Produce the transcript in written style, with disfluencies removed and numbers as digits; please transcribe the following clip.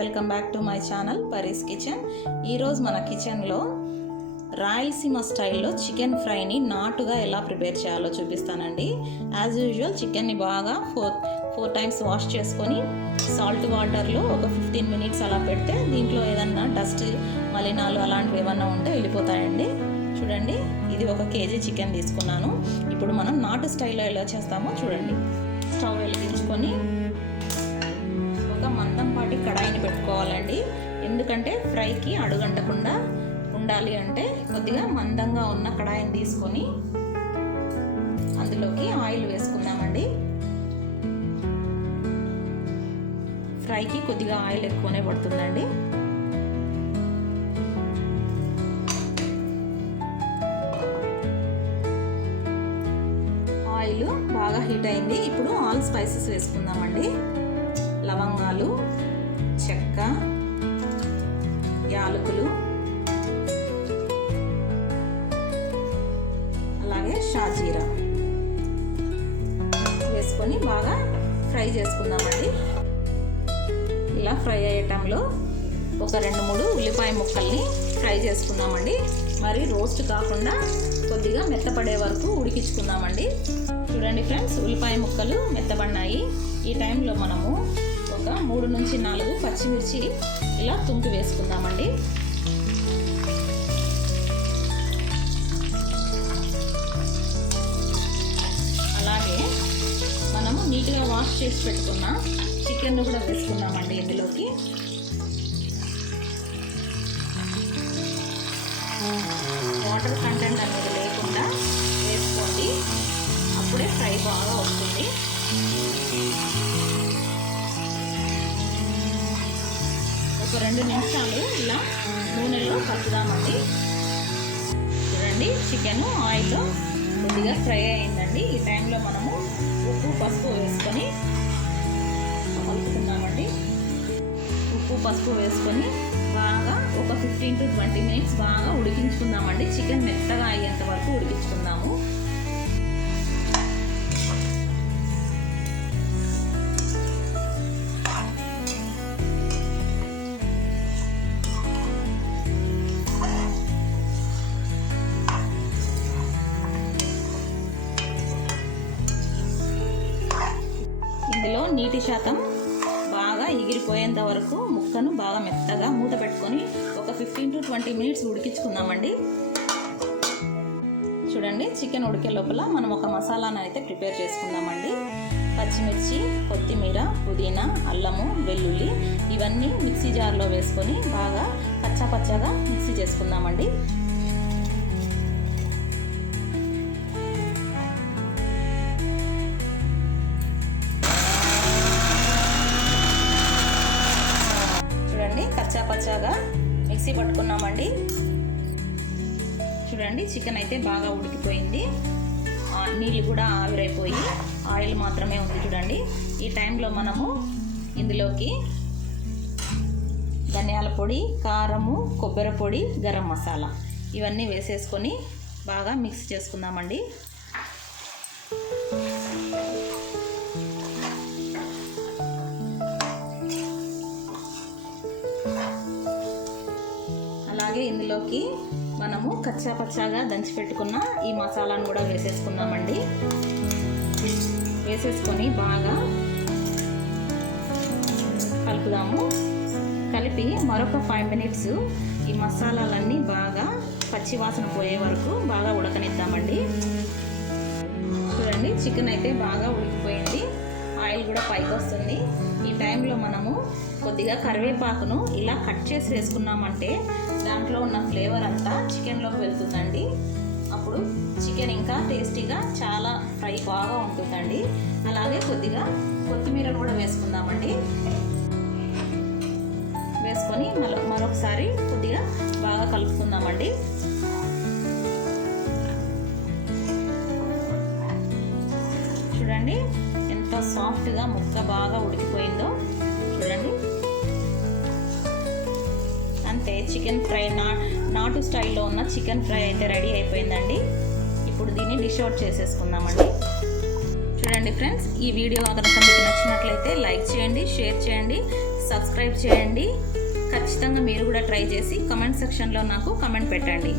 Welcome back to my channel Pari's kitchen. ఈరోజు మన కిచెన్లో రాయలసీమ స్టైల్లో చికెన్ ఫ్రైని నాటుగా ఎలా ప్రిపేర్ చేయాలో చూపిస్తానండి. యాజ్ యూజువల్ చికెన్ని బాగా ఫోర్ టైమ్స్ వాష్ చేసుకొని సాల్ట్ వాటర్లో ఒక 15 మినిట్స్ అలా పెడితే దీంట్లో ఏదన్నా డస్ట్ మలినాలు అలాంటివి ఏమన్నా ఉంటే వెళ్ళిపోతాయండి. చూడండి, ఇది 1 కేజీ చికెన్ తీసుకున్నాను. ఇప్పుడు మనం నాటు స్టైల్లో ఎలా చేస్తామో చూడండి. స్టవ్ వెలిగించుకొని ఒక మందంపాటి కడాయిని పెట్టుకోవాలండి. ఎందుకంటే ఫ్రైకి అడుగంటకుండా ఉండాలి అంటే కొద్దిగా మందంగా ఉన్న కడాయిని తీసుకొని అందులోకి ఆయిల్ వేసుకుందామండి. ఫ్రైకి కొద్దిగా ఆయిల్ ఎక్కువనే పడుతుందండి. ఆయిల్ బాగా హీట్ అయింది. ఇప్పుడు ఆల్ స్పైసెస్ వేసుకుందామండి. లవంగాలు, చెక్క, యాలకులు, అలాగే షాజీరా వేసుకొని బాగా ఫ్రై చేసుకుందామండి. ఇలా ఫ్రై అయ్యే టైంలో ఒక 2-3 ఉల్లిపాయ ముక్కల్ని ఫ్రై చేసుకుందామండి. మరి రోస్ట్ కాకుండా కొద్దిగా మెత్తపడే వరకు ఉడికించుకుందామండి. చూడండి ఫ్రెండ్స్, ఉల్లిపాయ ముక్కలు మెత్తబడినాయి. ఈ టైంలో మనము ఒక 3 నుంచి 4 పచ్చిమిర్చి ఇలా తుంపి వేసుకుందామండి. అలాగే మనము నీట్గా వాష్ చేసి పెట్టుకున్న చికెన్ కూడా వేసుకుందామండి. ఇందులోకి వాటర్ కంటెంట్ అనేది లేకుండా వేసుకోండి, అప్పుడే ఫ్రై బాగా వస్తుంది. ఒక 2 నిమిషాలు ఇలా నూనెలో కలుపుదామండి. చూడండి, చికెన్ ఆయిల్లో కొద్దిగా ఫ్రై అయిందండి. ఈ టైంలో మనము ఉప్పు, పసుపు వేసుకొని కలుపుకుందామండి. ఉప్పు, పసుపు వేసుకొని బాగా ఒక 15 to 20 మినిట్స్ బాగా ఉడికించుకుందామండి. చికెన్ మెత్తగా అయ్యేంత వరకు ఉడికించుకుందాము. ఇందులో నీటి శాతం బాగా ఎగిరిపోయేంత వరకు ముక్కను బాగా మెత్తగా మూత పెట్టుకొని ఒక 15 to 20 మినిట్స్ ఉడికించుకుందామండి. చూడండి, చికెన్ ఉడికే లోపల మనం ఒక మసాలాను అయితే ప్రిపేర్ చేసుకుందామండి. పచ్చిమిర్చి, కొత్తిమీర, పుదీనా, అల్లము, వెల్లుల్లి ఇవన్నీ మిక్సీ జార్లో వేసుకొని బాగా పచ్చగా మిక్సీ చేసుకుందామండి. పచ్చగా మిక్సీ పట్టుకున్నామండి. చూడండి, చికెన్ అయితే బాగా ఉడికిపోయింది. నీళ్ళు కూడా ఆవిరైపోయి ఆయిల్ మాత్రమే ఉంది. చూడండి, ఈ టైంలో మనము ఇందులోకి ధనియాల పొడి, కారము, కొబ్బరి పొడి, గరం మసాలా ఇవన్నీ వేసేసుకొని బాగా మిక్స్ చేసుకుందామండి. అలాగే ఇందులోకి మనము పచ్చగా దంచి పెట్టుకున్న ఈ మసాలాను కూడా వేసేసుకుందామండి. వేసేసుకొని బాగా కలుపుదాము. కలిపి మరొక 5 మినిట్స్ ఈ మసాలాలన్నీ బాగా పచ్చివాసన పోయే వరకు బాగా ఉడకనిద్దామండి. చూడండి, చికెన్ అయితే బాగా ఉడికిపోయింది. ఆయిల్ కూడా పైకి వస్తుంది. ఈ టైంలో మనము కొద్దిగా కరివేపాకును ఇలా కట్ చేసి వేసుకున్నామంటే దాంట్లో ఉన్న ఫ్లేవర్ అంతా చికెన్లోకి వెళ్తుందండి. అప్పుడు చికెన్ ఇంకా టేస్టీగా చాలా ఫ్రై బాగా ఉంటుందండి. అలాగే కొద్దిగా కొత్తిమీర కూడా వేసుకుందామండి. వేసుకొని మరొకసారి కొద్దిగా బాగా కలుపుకుందామండి. చూడండి, ఎంత సాఫ్ట్గా ముక్క బాగా ఉడికిపోయిందో. చూడండి, అంతే, చికెన్ ఫ్రై నాటు స్టైల్లో ఉన్న చికెన్ ఫ్రై అయితే రెడీ అయిపోయిందండి. ఇప్పుడు దీన్ని డిష్ అవుట్ చేసేసుకుందామండి. చూడండి ఫ్రెండ్స్, ఈ వీడియో కనుక మీకు నచ్చినట్లయితే లైక్ చేయండి, షేర్ చేయండి, సబ్స్క్రైబ్ చేయండి. ఖచ్చితంగా మీరు కూడా ట్రై చేసి కమెంట్ సెక్షన్లో నాకు కమెంట్ పెట్టండి.